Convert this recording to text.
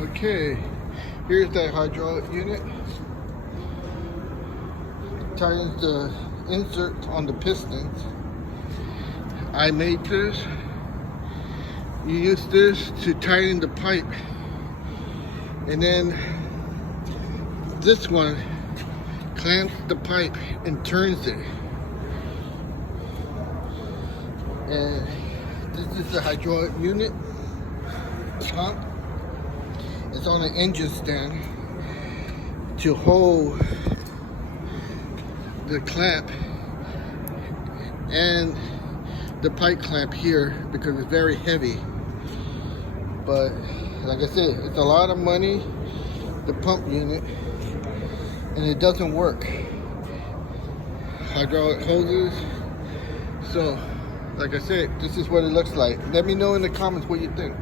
Okay, here's that hydraulic unit. Tightens the insert on the pistons. I made this. You use this to tighten the pipe, and then this one clamps the pipe and turns it. And this is the hydraulic unit pump. It's on an engine stand to hold the clamp and the pipe clamp here because it's very heavy. But like I said, it's a lot of money, the pump unit, and it doesn't work. Hydraulic hoses. So like I said, this is what it looks like. Let me know in the comments what you think.